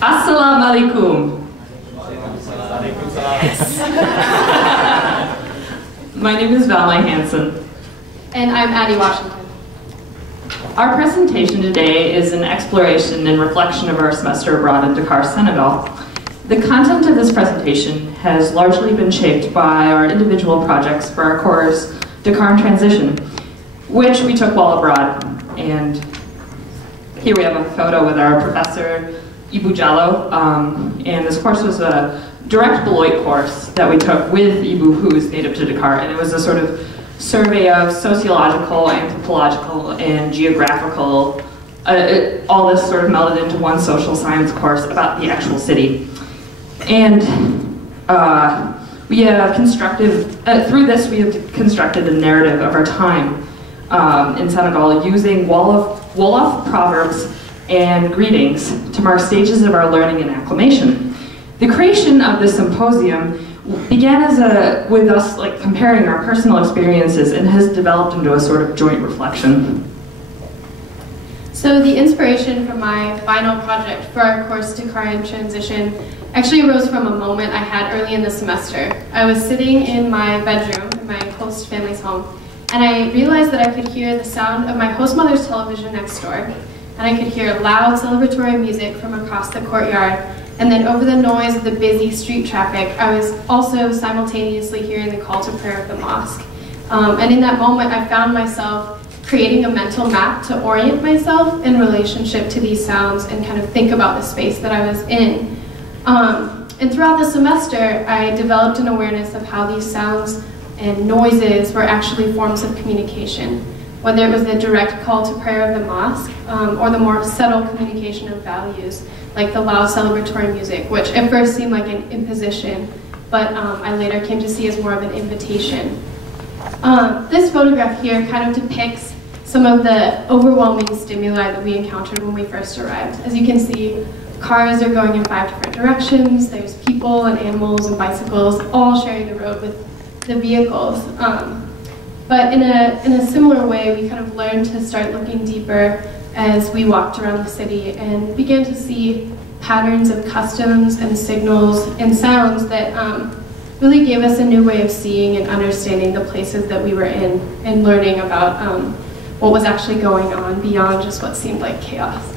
Assalamu alaikum. My name is Valmai Hanson. And I'm Addie Washington. Our presentation today is an exploration and reflection of our semester abroad in Dakar, Senegal. The content of this presentation has largely been shaped by our individual projects for our course, Dakar in Transition, which we took while abroad. And here we have a photo with our professor, Ibu Jallo, and this course was a direct Beloit course that we took with Ibu, who is native to Dakar, and it was a sort of survey of sociological, anthropological, and geographical, all this sort of melded into one social science course about the actual city. And we have constructed, through this we have constructed a narrative of our time in Senegal using Wolof proverbs and greetings to mark stages of our learning and acclimation. The creation of this symposium began with us comparing our personal experiences and has developed into a sort of joint reflection. So the inspiration for my final project for our course Dakar in Transition actually arose from a moment I had early in the semester. I was sitting in my bedroom in my host family's home, and I realized that I could hear the sound of my host mother's television next door, and I could hear loud celebratory music from across the courtyard. And then over the noise of the busy street traffic, I was also simultaneously hearing the call to prayer of the mosque. And in that moment, I found myself creating a mental map to orient myself in relationship to these sounds and kind of think about the space that I was in. And throughout the semester, I developed an awareness of how these sounds and noises were actually forms of communication, whether it was the direct call to prayer of the mosque or the more subtle communication of values, like the loud celebratory music, which at first seemed like an imposition, but I later came to see as more of an invitation. This photograph here kind of depicts some of the overwhelming stimuli that we encountered when we first arrived. As you can see, cars are going in 5 different directions. There's people and animals and bicycles all sharing the road with the vehicles. But in a similar way, we kind of learned to start looking deeper as we walked around the city and began to see patterns of customs and signals and sounds that really gave us a new way of seeing and understanding the places that we were in and learning about what was actually going on beyond just what seemed like chaos.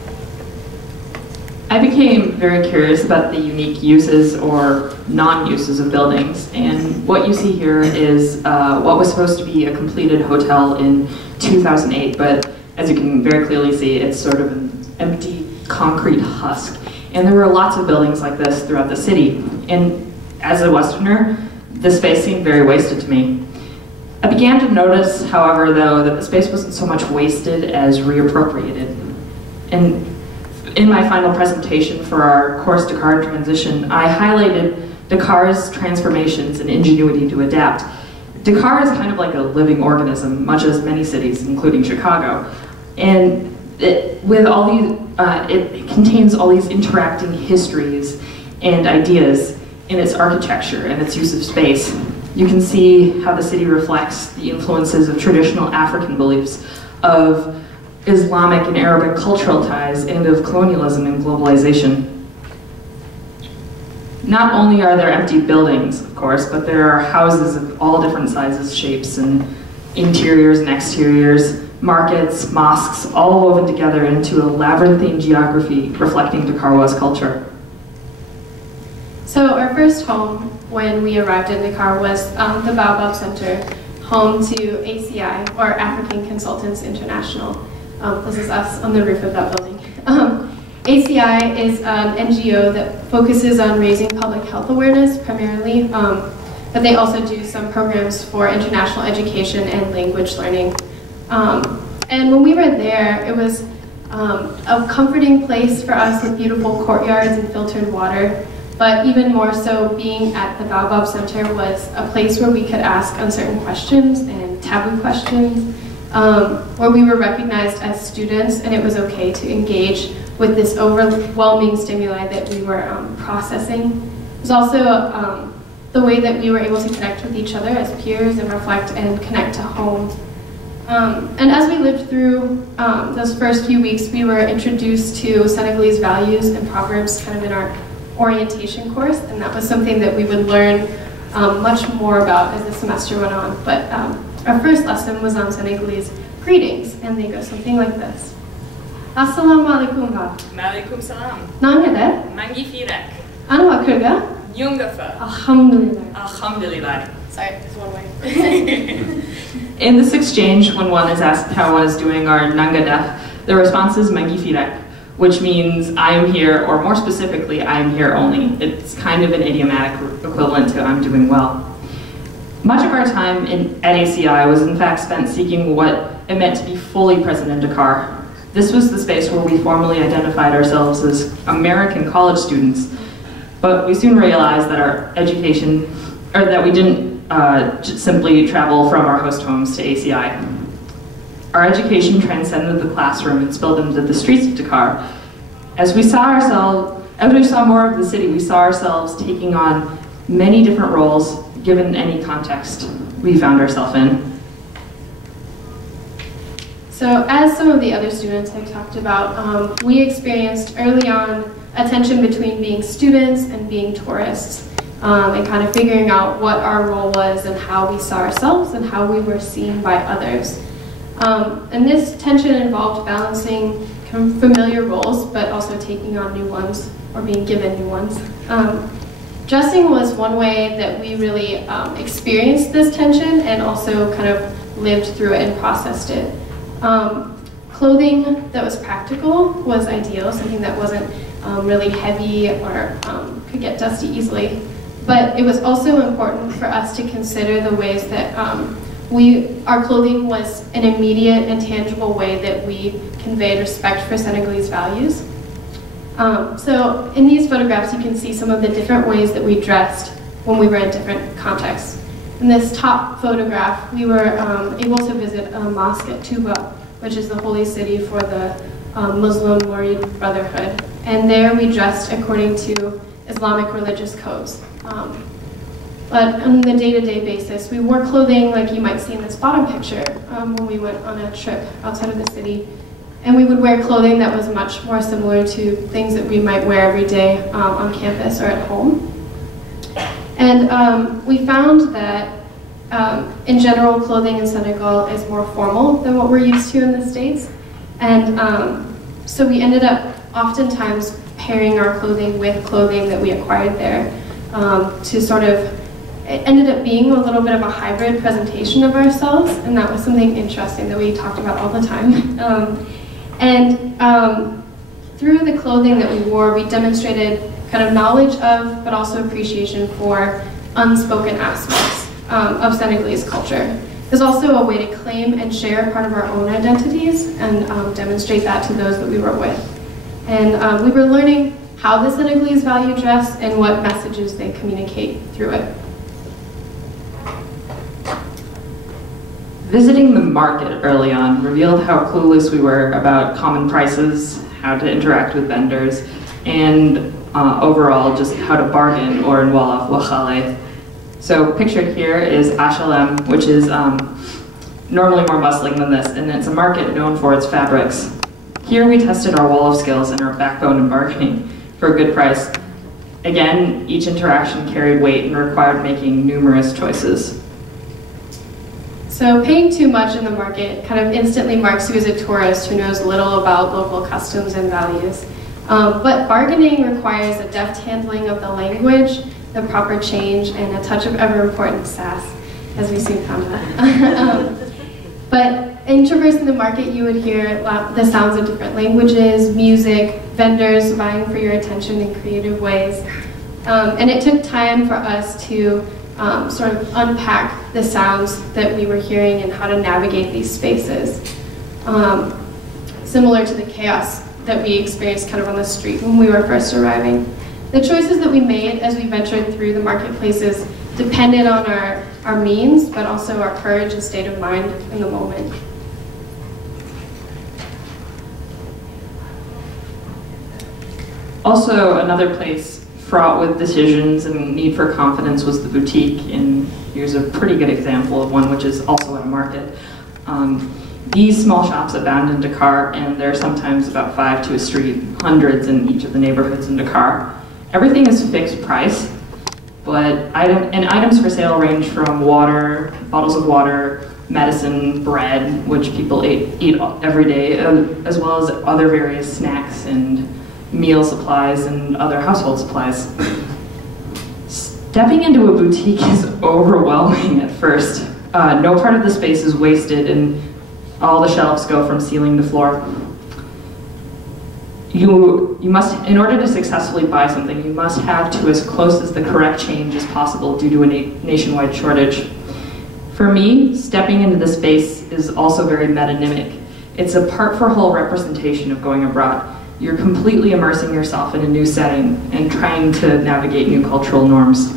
I became very curious about the unique uses or non-uses of buildings, and what you see here is what was supposed to be a completed hotel in 2008, but as you can very clearly see, it's sort of an empty concrete husk. And there were lots of buildings like this throughout the city, and as a Westerner, the space seemed very wasted to me. I began to notice, however, though, that the space wasn't so much wasted as reappropriated. And in my final presentation for our course Dakar in Transition, I highlighted Dakar's transformations and ingenuity to adapt. Dakar is kind of like a living organism, much as many cities, including Chicago. And it contains all these interacting histories and ideas in its architecture and its use of space. You can see how the city reflects the influences of traditional African beliefs, of Islamic and Arabic cultural ties, and of colonialism and globalization. Not only are there empty buildings, of course, but there are houses of all different sizes, shapes, and interiors and exteriors, markets, mosques, all woven together into a labyrinthine geography reflecting Dakarwa's culture. So our first home when we arrived in Dakar was the Baobab Center, home to ACI, or African Consultants International. This is us on the roof of that building. ACI is an NGO that focuses on raising public health awareness primarily, but they also do some programs for international education and language learning. And when we were there, it was a comforting place for us with beautiful courtyards and filtered water. But even more so, being at the Baobab Center was a place where we could ask uncertain questions and taboo questions, where we were recognized as students and it was okay to engage with this overwhelming stimuli that we were processing. It was also the way that we were able to connect with each other as peers and reflect and connect to home. And as we lived through those first few weeks, we were introduced to Senegalese values and proverbs kind of in our orientation course, and that was something that we would learn much more about as the semester went on. But our first lesson was on Senegalese greetings, and they go something like this. Assalamu alaikum va. Maalaikum salam. Nangede? Mangi fi Rekk. Anwa kurga? Yungafa. Alhamdulillah. Alhamdulillah. Sorry, there's one way. In this exchange, when one is asked how one is doing or Nangada, the response is Mangi fi Rekk, which means I am here, or more specifically, I am here only. It's kind of an idiomatic equivalent to I'm doing well. Much of our time at ACI was in fact spent seeking what it meant to be fully present in Dakar. This was the space where we formally identified ourselves as American college students, but we soon realized that our education, or that we didn't simply travel from our host homes to ACI. Our education transcended the classroom and spilled into the streets of Dakar. As we saw more of the city, we saw ourselves taking on many different roles given any context we found ourselves in. So as some of the other students have talked about, we experienced early on a tension between being students and being tourists, and kind of figuring out what our role was and how we saw ourselves and how we were seen by others. And this tension involved balancing kind of familiar roles, but also taking on new ones, or being given new ones. Dressing was one way that we really experienced this tension and also kind of lived through it and processed it. Clothing that was practical was ideal, something that wasn't really heavy or could get dusty easily. But it was also important for us to consider the ways that our clothing was an immediate and tangible way that we conveyed respect for Senegalese values. So in these photographs, you can see some of the different ways that we dressed when we were in different contexts. In this top photograph, we were able to visit a mosque at Touba, which is the holy city for the Muslim Murid Brotherhood. And there we dressed according to Islamic religious codes. But on the day-to-day basis, we wore clothing like you might see in this bottom picture when we went on a trip outside of the city. And we would wear clothing that was much more similar to things that we might wear every day on campus or at home. And we found that, in general, clothing in Senegal is more formal than what we're used to in the States. And so we ended up oftentimes pairing our clothing with clothing that we acquired there to sort of, it ended up being a little bit of a hybrid presentation of ourselves, and that was something interesting that we talked about all the time. Through the clothing that we wore, we demonstrated kind of knowledge of, but also appreciation for unspoken aspects of Senegalese culture. There's also a way to claim and share part of our own identities and demonstrate that to those that we were with. And we were learning how the Senegalese value dress and what messages they communicate through it. Visiting the market early on revealed how clueless we were about common prices, how to interact with vendors, and overall just how to bargain, or in Wolof, waxale. So pictured here is ACM, which is normally more bustling than this, and it's a market known for its fabrics. Here we tested our Wolof skills and our backbone in bargaining for a good price. Again, each interaction carried weight and required making numerous choices. So paying too much in the market kind of instantly marks you as a tourist who knows little about local customs and values. But bargaining requires a deft handling of the language, the proper change, and a touch of ever-important sass, as we soon found out. But in traversing the market, you would hear the sounds of different languages, music, vendors vying for your attention in creative ways. And it took time for us to sort of unpack the sounds that we were hearing and how to navigate these spaces. Similar to the chaos that we experienced kind of on the street when we were first arriving. The choices that we made as we ventured through the marketplaces depended on our means, but also our courage and state of mind in the moment. Also, another place fraught with decisions and need for confidence was the boutique, and here's a pretty good example of one which is also at a market. These small shops abound in Dakar, and there are sometimes about 5 to a street, hundreds in each of the neighborhoods in Dakar. Everything is fixed price, but items for sale range from water, bottles of water, medicine, bread, which people eat every day, as well as other various snacks and meal supplies and other household supplies. Stepping into a boutique is overwhelming at first. No part of the space is wasted, and all the shelves go from ceiling to floor. You must, in order to successfully buy something, you must have to as close as the correct change as possible due to a nationwide shortage. For me, stepping into the space is also very metonymic. It's a part-for-whole representation of going abroad. You're completely immersing yourself in a new setting and trying to navigate new cultural norms.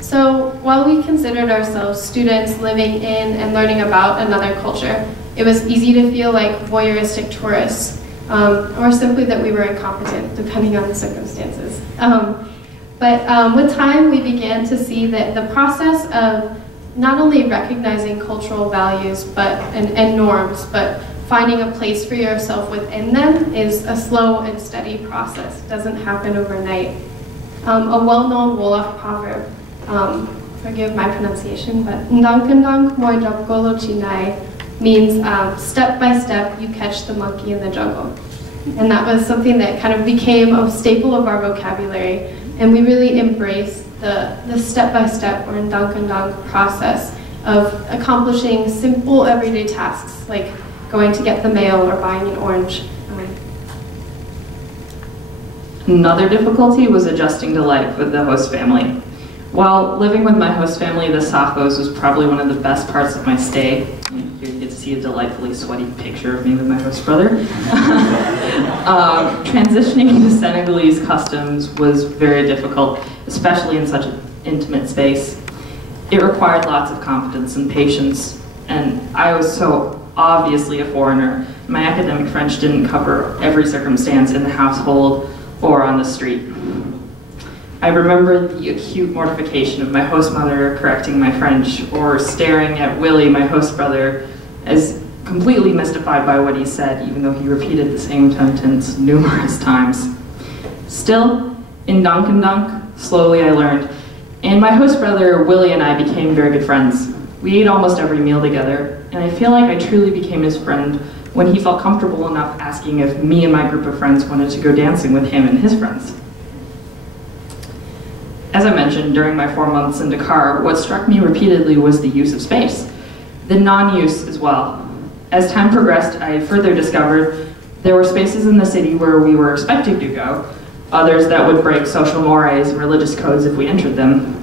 So while we considered ourselves students living in and learning about another culture, it was easy to feel like voyeuristic tourists, or simply that we were incompetent, depending on the circumstances. But with time, we began to see that the process of not only recognizing cultural values and norms, but finding a place for yourself within them is a slow and steady process. It doesn't happen overnight. A well-known Wolof proverb, forgive my pronunciation, but "Ndank moy jab golo chinai" means step by step you catch the monkey in the jungle. And that was something that kind of became a staple of our vocabulary, and we really embraced the step-by-step or ndank process of accomplishing simple everyday tasks like going to get the mail or buying an orange. Another difficulty was adjusting to life with the host family. While living with my host family, the Safos was probably one of the best parts of my stay. Here you get to see a delightfully sweaty picture of me with my host brother. Transitioning to Senegalese customs was very difficult, especially in such an intimate space. It required lots of confidence and patience, and I was so obviously a foreigner. My academic French didn't cover every circumstance in the household or on the street. I remember the acute mortification of my host mother correcting my French, or staring at Willie, my host brother, as completely mystified by what he said, even though he repeated the same sentence numerous times. Still, in Dunk, slowly I learned, and my host brother, Willie, and I became very good friends. We ate almost every meal together, and I feel like I truly became his friend when he felt comfortable enough asking if me and my group of friends wanted to go dancing with him and his friends. As I mentioned, during my 4 months in Dakar, what struck me repeatedly was the use of space. The non-use as well. As time progressed, I further discovered there were spaces in the city where we were expected to go, others that would break social mores and religious codes if we entered them,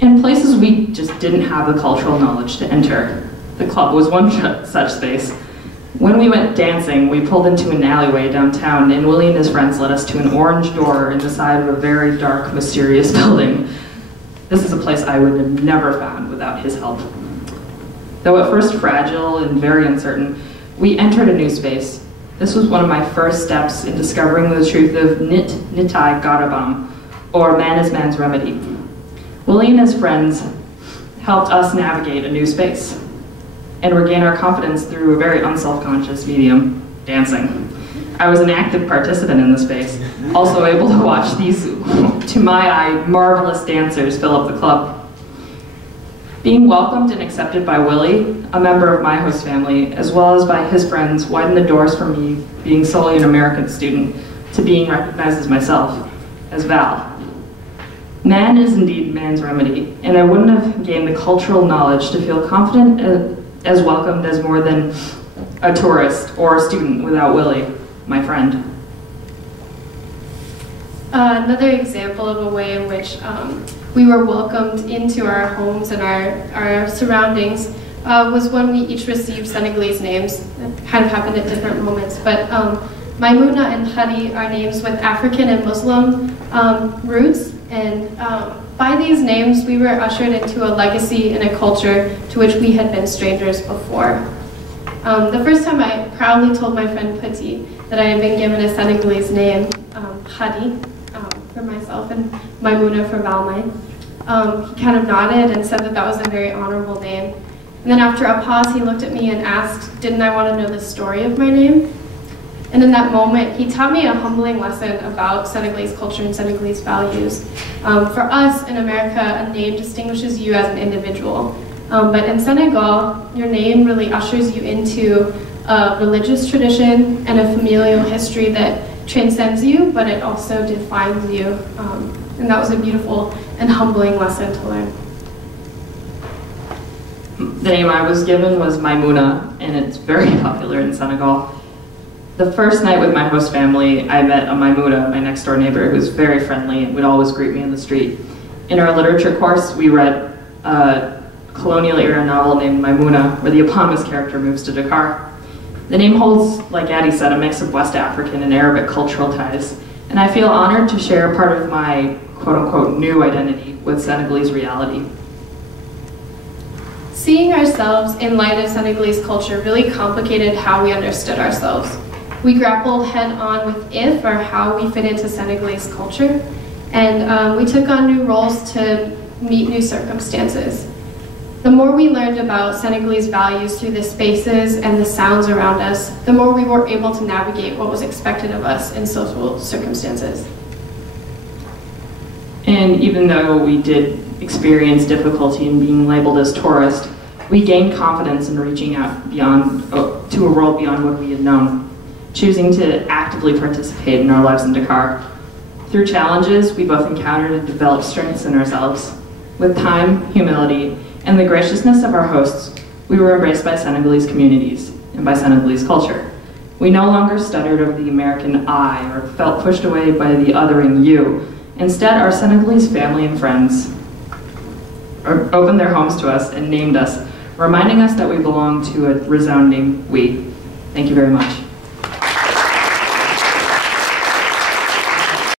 and places we just didn't have the cultural knowledge to enter. The club was one such space. When we went dancing, we pulled into an alleyway downtown, and Willie and his friends led us to an orange door in the side of a very dark, mysterious building. This is a place I would have never found without his help. Though at first fragile and very uncertain, we entered a new space. This was one of my first steps in discovering the truth of nitai garabam, or man is man's remedy. Willie and his friends helped us navigate a new space and regain our confidence through a very unself-conscious medium, dancing. I was an active participant in the space, also able to watch these, to my eye, marvelous dancers fill up the club. Being welcomed and accepted by Willie, a member of my host family, as well as by his friends, widened the doors for me, being solely an American student, to being recognized as myself, as Val. Man is indeed man's remedy, and I wouldn't have gained the cultural knowledge to feel confident as welcomed as more than a tourist or a student without Willie, my friend. Another example of a way in which we were welcomed into our homes and our surroundings was when we each received Senegalese names. It kind of happened at different moments, but Maimouna and Addie are names with African and Muslim roots, and by these names we were ushered into a legacy and a culture to which we had been strangers before. The first time I proudly told my friend Putti that I had been given a Senegalese name, Addie, for myself and Maimouna for Valmai. He kind of nodded and said that that was a very honorable name. And then after a pause, he looked at me and asked, didn't I want to know the story of my name? And in that moment, he taught me a humbling lesson about Senegalese culture and Senegalese values. For us in America, a name distinguishes you as an individual. But in Senegal, your name really ushers you into a religious tradition and a familial history that transcends you, but it also defines you. And that was a beautiful and humbling lesson to learn. The name I was given was Maimouna, and it's very popular in Senegal. The first night with my host family, I met a Maimouna, my next door neighbor, who was very friendly and would always greet me in the street. In our literature course, we read a colonial era novel named Maimouna, where the eponymous character moves to Dakar. The name holds, like Addie said, a mix of West African and Arabic cultural ties, and I feel honored to share part of my quote-unquote new identity with Senegalese reality. Seeing ourselves in light of Senegalese culture really complicated how we understood ourselves. We grappled head-on with if or how we fit into Senegalese culture, and we took on new roles to meet new circumstances. The more we learned about Senegalese values through the spaces and the sounds around us, the more we were able to navigate what was expected of us in social circumstances. And even though we did experience difficulty in being labeled as tourists, we gained confidence in reaching out to a world beyond what we had known, choosing to actively participate in our lives in Dakar. Through challenges, we both encountered and developed strengths in ourselves. With time, humility, and the graciousness of our hosts, we were embraced by Senegalese communities and by Senegalese culture. We no longer stuttered over the American I or felt pushed away by the othering you. Instead, our Senegalese family and friends opened their homes to us and named us, reminding us that we belong to a resounding we. Thank you very much.